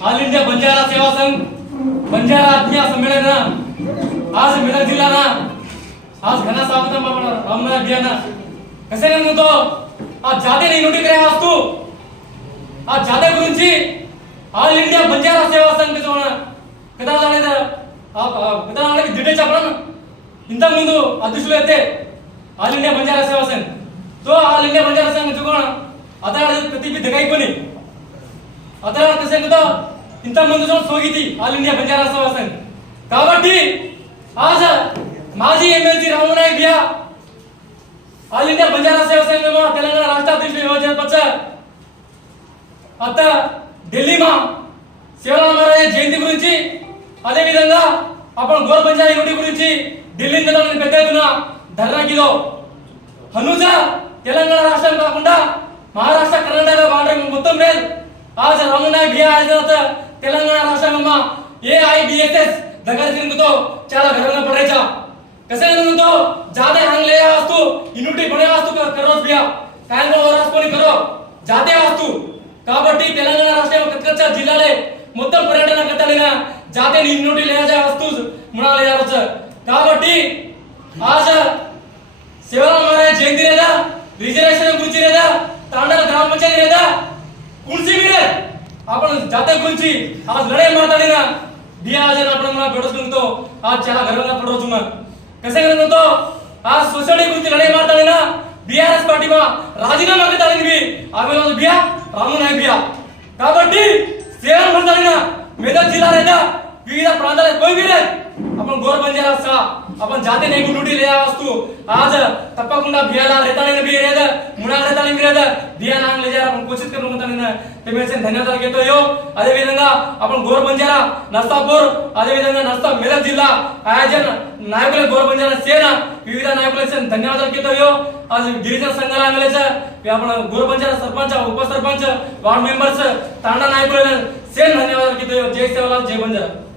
All India Banjara सेवा संघ बंजारा आत्मीय संमेलन आज मेदक जिल्हा आज घना स्वागत रामना अभियान कसे म्हणतो आज जाते नहीं नोटी करे आज तू आज जाते गुరించి ऑल इंडिया बंजारा सेवा संघ కదా అనేది విధానానికి డీటెయిల్ చెప్పడం ఇంతకు ముందు అధ్యక్షులు అయితే ఆల్ ఇండియా బంజారా సేవా సంఘ్ तो ऑल इंडिया बंजारा संघ चुकोण आता प्रति भी दगाईकोनी आता कसे तो इंत मंद सोगी ऑल इंडिया बंजारा सेवा संघ కాబట్టి आज माजी एमएलसी रामनायक भैया ऑल इंडिया बंजारा सेवा संघ तेलंगाणा राष्ट्र अध्यक्ष योजना आता ఢిల్లీ में శివరామ మహారాజ్ జయంతి గురించి అదే విధంగా आपण గోర్ పంచాయతీ యూనిటీ గురించి ఢిల్లీ నుంచి పెద్ద ఎత్తున ధర్నాకిలో హనుజ తెలంగాణ రాష్ట్రం కాకుండా మహారాష్ట్ర కర్ణాటక బార్డర్ మొత్తం లేదు आज रामनायक भैया आज తెలంగాణ రాష్ట్రంలో एआईबीएसएस దగ్గర తిరుగుతో చాలా గర్వంగా పడేచా कसे तो ज्यादा हंग ले वास्तु यूनिटी बने वास्तु करो भैया कायम को रास्पोनी करो जाते वास्तु కాబట్టి తెలంగాణ రాష్ట్రం కచ్చ జిల్లాలే మొత్తం పర్యటన కట్టలిన జాతే యూనిటీ లేజా వస్తు మునాలే జావచ్చ కాబట్టి आज శివరామ మహారాజ్ జయంతి లేదా రిజర్వేషన్ గురించి లేదా తాండల గ్రామ పంచాయతీ లేదా कुर्सी भी रे आपण जाते గురించి आज लड़ाई మాట్లాడిన బియాజన आपण मला बेडसुंतो आज చాలా గర్వంగా పడవచ్చున్నా कसे तो आज सोसायटी గురించి लड़ाई మాట్లాడిన बीआरएस पार्टी में राजीनामा करतानी भी आगे भैया रामनायक भैया కాబట్టి సేవలు మాట్లాడిన మెదక్ జిల్లా లేదా వివిధ ప్రాంతాల कोई भी रे अपन गोर बंजारा सा अपन जाते नहीं ड्यूटी ले वस्तु आज तప్పకుండా बियाला रहतानी भी रेदा मुना रहतानी भी रेदा बिया नाम ले जा अपन कोशिश करू म्हणतानी ते मेसे धन्यवाद घेतो यो అదే విధంగా अपन गोर बंजारा నర్సాపూర్ అదే విధంగా నర్సా మెదక్ జిల్లా ఆయోజన నాయకుల गोर बंजारा సేన వివిధ నాయకులకు धन्यवाद घेतो यो आज गिरिजन संघाला आलेले आपण गोर बंजारा सरपंच उपसरपंच वार्ड मेंबर्स तांडा नायकुలకు సేన धन्यवाद घेतो यो जय सेवालाल जय बंजारा।